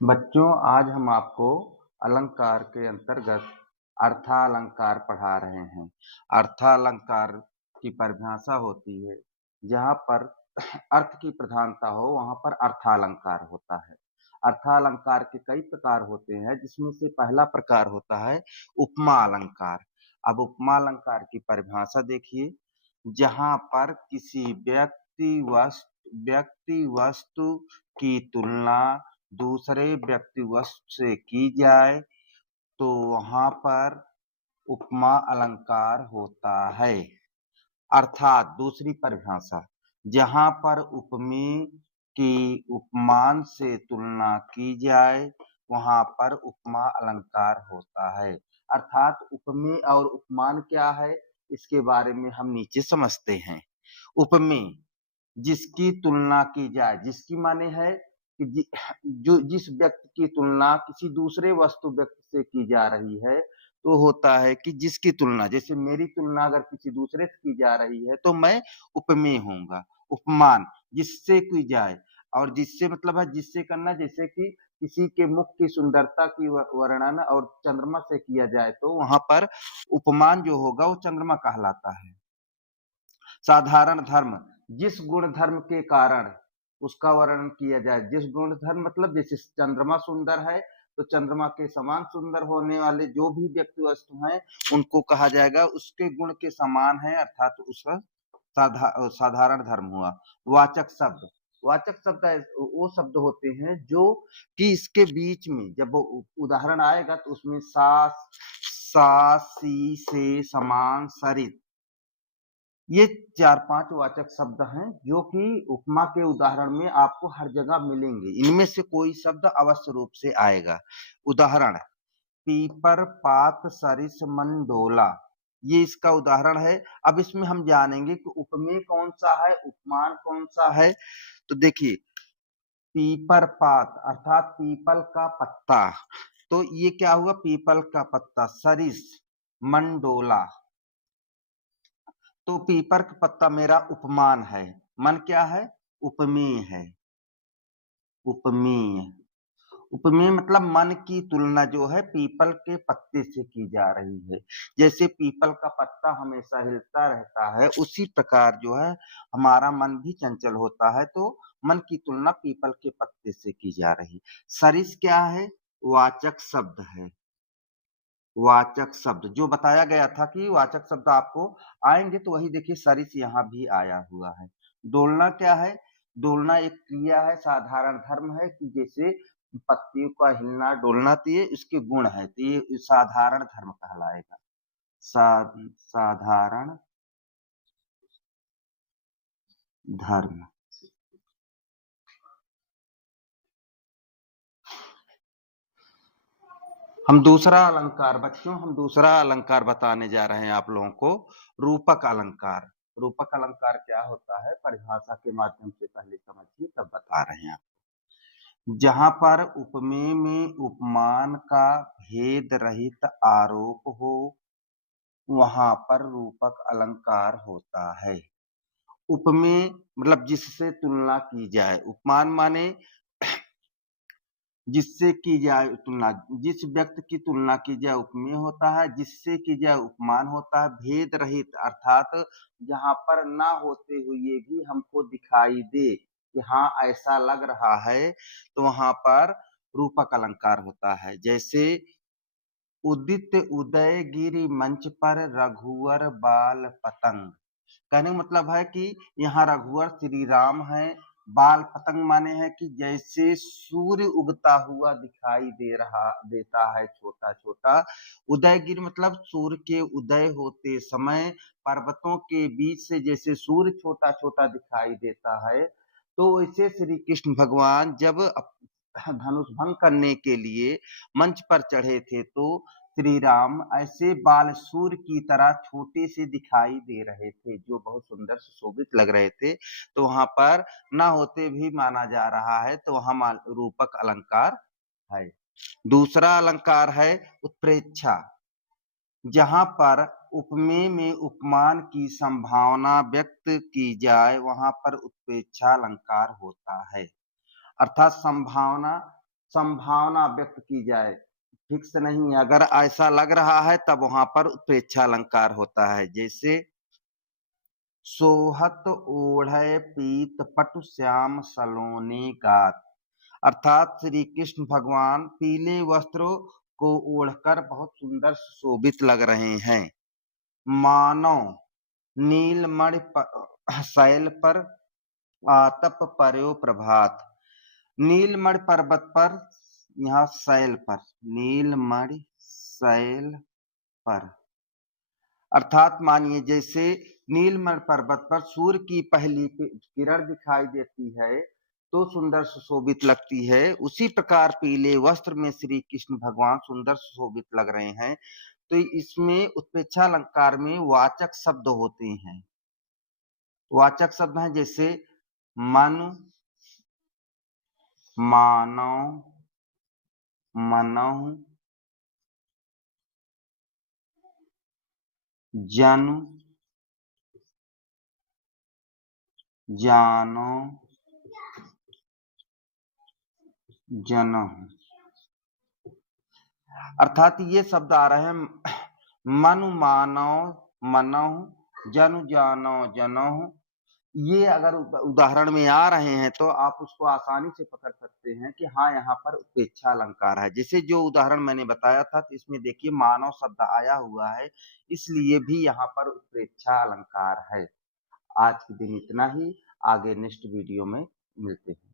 बच्चों, आज हम आपको अलंकार के अंतर्गत अर्थालंकार पढ़ा रहे हैं। अर्थालंकार की परिभाषा होती है, जहाँ पर अर्थ की प्रधानता हो वहाँ पर अर्थालंकार होता है। अर्थालंकार के कई प्रकार होते हैं, जिसमें से पहला प्रकार होता है उपमा अलंकार। अब उपमा अलंकार की परिभाषा देखिए, जहाँ पर किसी व्यक्ति वस्तु की तुलना दूसरे व्यक्ति वस्तु से की जाए तो वहां पर उपमा अलंकार होता है। अर्थात दूसरी परिभाषा, जहां पर उपमेय की उपमान से तुलना की जाए वहां पर उपमा अलंकार होता है। अर्थात उपमेय और उपमान क्या है, इसके बारे में हम नीचे समझते हैं। उपमेय जिसकी तुलना की जाए, जिसकी माने है कि जो जिस व्यक्ति की तुलना किसी दूसरे वस्तु व्यक्ति से की जा रही है, तो होता है कि जिसकी तुलना, जैसे मेरी तुलना अगर किसी दूसरे से की जा रही है तो मैं उपमेय होऊंगा। उपमान जिससे की जाए, और जिससे मतलब है जिससे करना, जैसे कि किसी के मुख की सुंदरता की वर्णन और चंद्रमा से किया जाए तो वहां पर उपमान जो होगा वो चंद्रमा कहलाता है। साधारण धर्म जिस गुण धर्म के कारण उसका वर्णन किया जाए, जिस गुण धर्म मतलब जैसे चंद्रमा सुंदर है तो चंद्रमा के समान सुंदर होने वाले जो भी व्यक्ति वस्तु हैं उनको कहा जाएगा उसके गुण के समान है, अर्थात उसका साधारण धर्म हुआ। वाचक शब्द, वाचक शब्द वो शब्द होते हैं जो कि इसके बीच में जब वो उदाहरण आएगा तो उसमें सा सी से समान सरित, ये 4-5 वाचक शब्द हैं जो कि उपमा के उदाहरण में आपको हर जगह मिलेंगे। इनमें से कोई शब्द अवश्य रूप से आएगा। उदाहरण, पीपर पात सरिस मंडोला, ये इसका उदाहरण है। अब इसमें हम जानेंगे कि उपमेय कौन सा है, उपमान कौन सा है। तो देखिए, पीपर पात अर्थात पीपल का पत्ता, तो ये क्या हुआ, पीपल का पत्ता। सरिस मंडोला, तो पीपर का पत्ता मेरा उपमान है। मन क्या है, उपमेय है। उपमेय, उपमेय मतलब मन की तुलना जो है पीपल के पत्ते से की जा रही है। जैसे पीपल का पत्ता हमेशा हिलता रहता है, उसी प्रकार जो है हमारा मन भी चंचल होता है, तो मन की तुलना पीपल के पत्ते से की जा रही। सरिस क्या है, वाचक शब्द है। वाचक शब्द जो बताया गया था कि वाचक शब्द आपको आएंगे, तो वही देखिए सरिस यहाँ भी आया हुआ है। डोलना क्या है, डोलना एक क्रिया है, साधारण धर्म है कि जैसे पत्तियों का हिलना डोलना, तो ये इसके गुण है, तो ये साधारण धर्म कहलाएगा। साधारण धर्म। हम दूसरा अलंकार बच्चों, हम दूसरा अलंकार बताने जा रहे हैं आप लोगों को, रूपक अलंकार। रूपक अलंकार क्या होता है, परिभाषा के माध्यम से पहले समझिए तब बता रहे हैं। जहां पर उपमेय में उपमान का भेद रहित आरोप हो वहां पर रूपक अलंकार होता है। उपमेय मतलब जिससे तुलना की जाए, उपमान माने जिससे की जाए तुलना, जिस व्यक्ति की तुलना की जाए उपमेय होता है, जिससे की जाए उपमान होता है। भेद रहित अर्थात जहां पर ना होते हुए भी हमको दिखाई दे कि हाँ ऐसा लग रहा है, तो वहां पर रूपक अलंकार होता है। जैसे उदित उदय गिरि मंच पर रघुवर बाल पतंग, कहने का मतलब है कि यहाँ रघुवर श्री राम है। बाल पतंग माने है कि जैसे सूर्य उगता हुआ दिखाई देता है छोटा छोटा। उदयगिरी मतलब सूर्य के उदय होते समय पर्वतों के बीच से जैसे सूर्य छोटा छोटा दिखाई देता है, तो वैसे श्री कृष्ण भगवान जब धनुष भंग करने के लिए मंच पर चढ़े थे, तो श्री राम ऐसे बाल सूर्य की तरह छोटे से दिखाई दे रहे थे, जो बहुत सुंदर सुशोभित लग रहे थे। तो वहां पर ना होते भी माना जा रहा है, तो वहां रूपक अलंकार है। दूसरा अलंकार है उत्प्रेक्षा, जहां पर उपमेय में उपमान की संभावना व्यक्त की जाए वहां पर उत्प्रेक्षा अलंकार होता है। अर्थात संभावना, संभावना व्यक्त की जाए, फिक्स नहीं है, अगर ऐसा लग रहा है तब वहां पर उत्प्रेक्षा अलंकार होता है। जैसे सोहत ओढ़े पीत पटु श्याम सलोने गात, अर्थात श्री कृष्ण भगवान पीले वस्त्रों को ओढ़कर बहुत सुंदर सुशोभित लग रहे हैं। मानो नीलमणि शैल पर आतप पर्यो प्रभात, नीलमणि पर्वत पर, यहाँ शैल पर, नीलमणि शैल पर, अर्थात मानिए जैसे नीलमणि पर्वत पर सूर्य की पहली किरण दिखाई देती है तो सुंदर सुशोभित लगती है, उसी प्रकार पीले वस्त्र में श्री कृष्ण भगवान सुंदर सुशोभित लग रहे हैं। तो इसमें उत्प्रेक्षा अलंकार में वाचक शब्द होते हैं। वाचक शब्द हैं जैसे मन, मानव, मनहु, जनु, जानो, जनहु, अर्थात ये शब्द आ रहे हैं मनु, मानव, मनहु, जनु, जानो, जनहु। ये अगर उदाहरण में आ रहे हैं तो आप उसको आसानी से पकड़ सकते हैं कि हाँ यहाँ पर उत्प्रेक्षा अलंकार है। जैसे जो उदाहरण मैंने बताया था तो इसमें देखिए मानव शब्द आया हुआ है, इसलिए भी यहाँ पर उत्प्रेक्षा अलंकार है। आज के दिन इतना ही, आगे नेक्स्ट वीडियो में मिलते हैं।